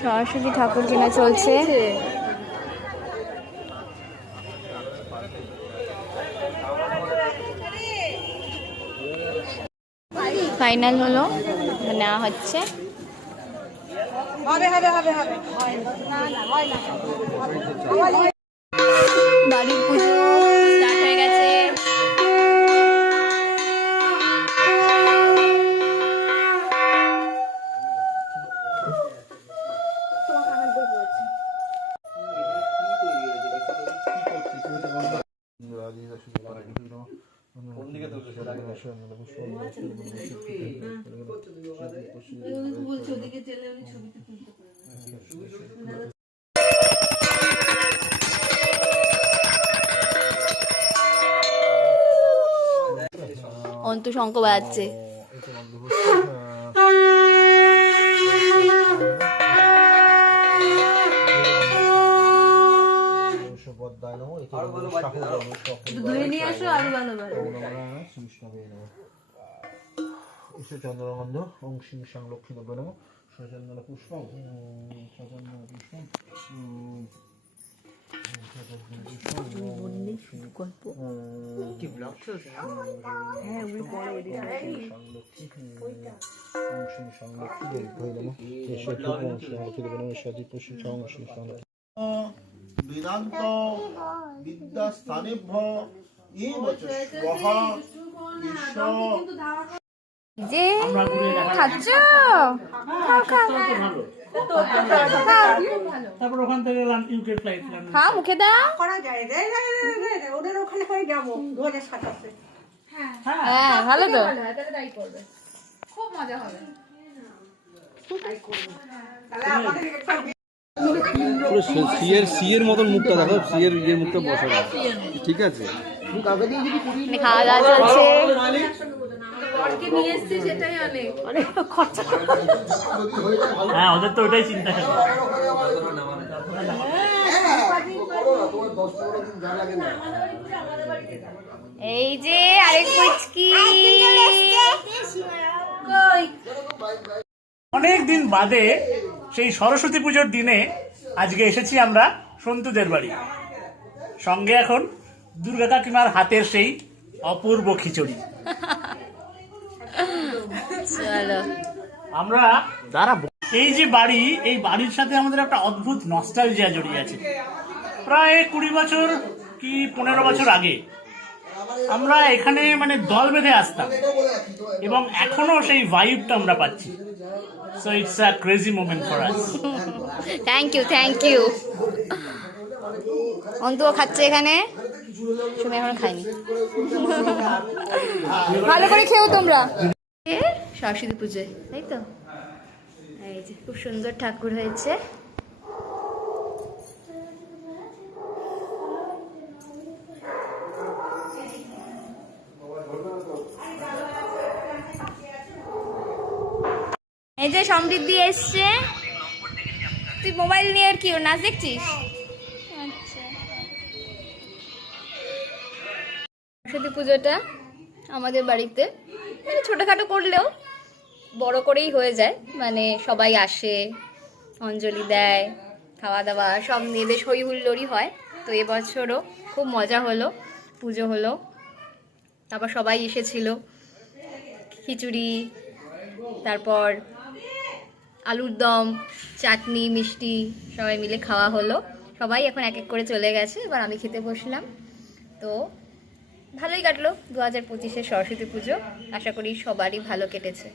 সরস্বতী ঠাকুর কেনা চলছে। ফাইনাল হলো, নেওয়া হচ্ছে। বাড়ির পুজো স্টার্ট হয়ে গেছে। অন্তু শঙ্খ বাজাচ্ছে। চন্দ্রগন্ধ ওং সিং সাং লক্ষ্মী নব নম সচন্দন পুষ্প সচন্দন পুষ্প বেদান্ত বিদ্যাস্থানেভ্য যে খাচ্ছ তারপর ওখান থেকে ইউকে ফ্লাইট হ্যাঁ মুখে দাও। ওদের ওখানে হয়ে যাবো 2027। হ্যাঁ ভালো তো, খুব মজা হবে। সিয়ের মতন মুখটা দেখো, সিয়ের ইয়ের মুখটা বসে না, ঠিক আছে? খাওয়া দাওয়া চলছে। হ্যাঁ, ওদের তো ওটাই চিন্তা করে। এই যে আরেক পুচকি। অনেক দিন বাদে সেই সরস্বতী পুজোর দিনে আজকে এসেছি আমরা সন্তুদের বাড়ি। সঙ্গে এখন দুর্গা কাকিমার হাতের সেই অপূর্ব খিচুড়ি। চলো আমরা এই যে বাড়ি, এই বাড়ির সাথে আমাদের একটা অদ্ভুত নস্টালজিয়া জড়িয়ে আছে। প্রায় 20 বছর কি 15 বছর আগে আমরা এখানে মানে দল বেঁধে আসতাম এবং এখনো সেই ভাইবটা আমরা পাচ্ছি। So it's a crazy moment for us. Thank you, thank you. অন্তুও খাচ্ছে এখানে, শুনে এখন খাইনি। ভালো করে খেও তোমরা। সরস্বতী পুজোয় তাই তো, এই যে খুব সুন্দর ঠাকুর হয়েছে। এই যে সমৃদ্ধি এসছে। তুই মোবাইল নিয়ে আর কি ওর নাচ দেখছিস? আচ্ছা, সরস্বতী পুজোটা আমাদের বাড়িতে মানে ছোটোখাটো করলেও বড় করেই হয়ে যায়। মানে সবাই আসে, অঞ্জলি দেয়, খাওয়া দাওয়া সব নিয়ে বেশ হই হুল্লোড়ই হয়। তো এবছরও খুব মজা হলো, পুজো হলো, তারপর সবাই এসেছিল। খিচুড়ি, তারপর আলুর দম, চাটনি, মিষ্টি সবাই মিলে খাওয়া হলো। সবাই এখন এক এক করে চলে গেছে, এবার আমি খেতে বসলাম। তো ভালোই কাটলো 2025-এর সরস্বতী পুজো। আশা করি সবারই ভালো কেটেছে।